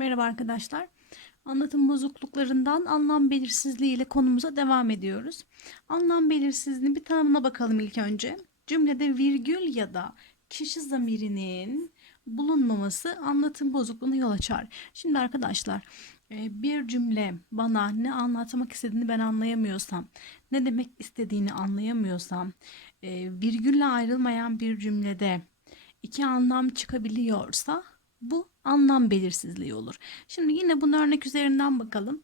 arkadaşlar. Anlatım bozukluklarından anlam belirsizliği ile konumuza devam ediyoruz. Anlam belirsizliğinin bir tanımına bakalım ilk önce. Cümlede virgül ya da kişi zamirinin bulunmaması anlatım bozukluğuna yol açar. Şimdi arkadaşlar e, bir cümle bana ne anlatmak istediğini ben anlayamıyorsam, ne demek istediğini anlayamıyorsam, e, virgülle ayrılmayan bir cümlede iki anlam çıkabiliyorsa bu anlam belirsizliği olur. Şimdi yine bunu örnek üzerinden bakalım.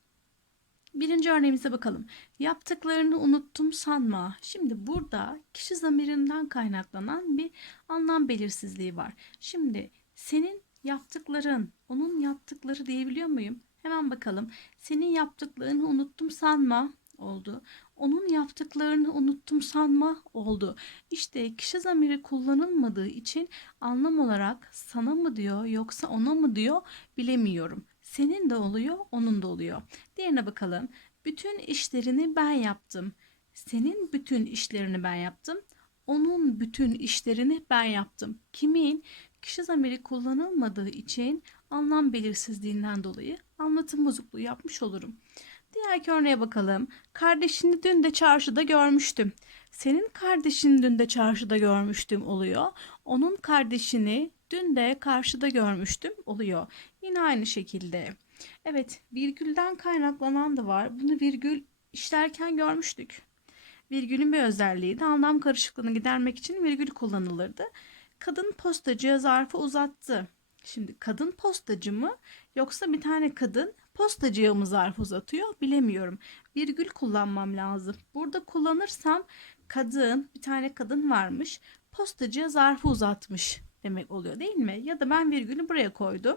Birinci örneğimize bakalım. Yaptıklarını unuttum sanma. Şimdi burada kişi zamirinden kaynaklanan bir anlam belirsizliği var. Şimdi senin yaptıkların, onun yaptıkları diyebiliyor muyum? Hemen bakalım. Senin yaptıklarını unuttum sanma oldu. Onun yaptıklarını unuttum sanma oldu. İşte kişi zamiri kullanılmadığı için anlam olarak sana mı diyor yoksa ona mı diyor bilemiyorum. Senin de oluyor, onun da oluyor. Diğerine bakalım. Bütün işlerini ben yaptım. Senin bütün işlerini ben yaptım. Onun bütün işlerini ben yaptım. Kimin? Kişi zamiri kullanılmadığı için anlam belirsizliğinden dolayı anlatım bozukluğu yapmış olurum. Diğer örneğe bakalım. Kardeşini dün de çarşıda görmüştüm. Senin kardeşini dün de çarşıda görmüştüm oluyor. Onun kardeşini dün de karşıda görmüştüm oluyor. Yine aynı şekilde. Evet, virgülden kaynaklanan da var. Bunu virgül işlerken görmüştük. Virgülün bir özelliği de anlam karışıklığını gidermek için virgül kullanılırdı. Kadın postacıya zarfı uzattı. Şimdi kadın postacı mı yoksa bir tane kadın postacıya mı zarf uzatıyor bilemiyorum. Virgül kullanmam lazım. Burada kullanırsam kadın bir tane kadın varmış postacıya zarfı uzatmış demek oluyor değil mi? Ya da ben virgülü buraya koydum.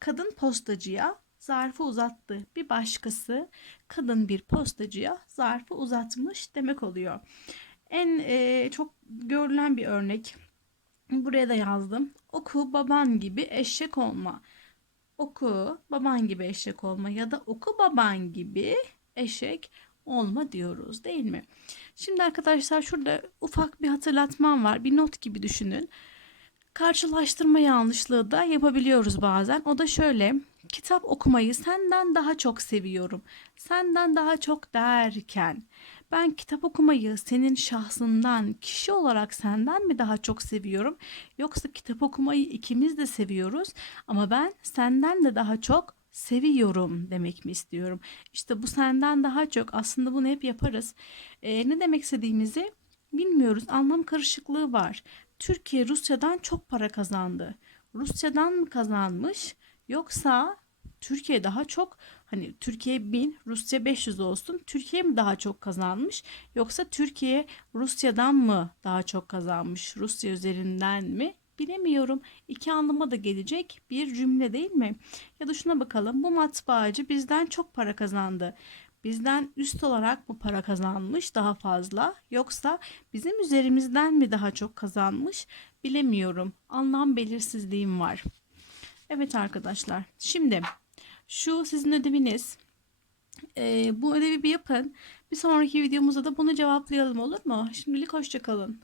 Kadın postacıya zarfı uzattı. Bir başkası kadın bir postacıya zarfı uzatmış demek oluyor. En e, çok görülen bir örnek. Buraya da yazdım. Oku baban gibi eşek olma. Oku baban gibi eşek olma ya da oku baban gibi eşek olma diyoruz değil mi? Şimdi arkadaşlar şurada ufak bir hatırlatmam var. Bir not gibi düşünün. Karşılaştırma yanlışlığı da yapabiliyoruz bazen. O da şöyle. Kitap okumayı senden daha çok seviyorum. Senden daha çok derken ben kitap okumayı senin şahsından, kişi olarak senden mi daha çok seviyorum? Yoksa kitap okumayı ikimiz de seviyoruz ama ben senden de daha çok seviyorum demek mi istiyorum? İşte bu senden daha çok aslında bunu hep yaparız. Ee, ne demek istediğimizi bilmiyoruz. Anlam karışıklığı var. Türkiye Rusya'dan çok para kazandı. Rusya'dan mı kazanmış yoksa Türkiye daha çok hani Türkiye 1000 Rusya 500 olsun Türkiye mi daha çok kazanmış yoksa Türkiye Rusya'dan mı daha çok kazanmış Rusya üzerinden mi bilemiyorum. İki anlama da gelecek bir cümle değil mi? Ya da şuna bakalım bu matbaacı bizden çok para kazandı. Bizden üst olarak mı para kazanmış daha fazla yoksa bizim üzerimizden mi daha çok kazanmış bilemiyorum. Anlam belirsizliğim var. Evet arkadaşlar şimdi şu sizin ödeviniz. Ee, bu ödevi bir yapın. Bir sonraki videomuzda da bunu cevaplayalım olur mu? Şimdilik hoşçakalın.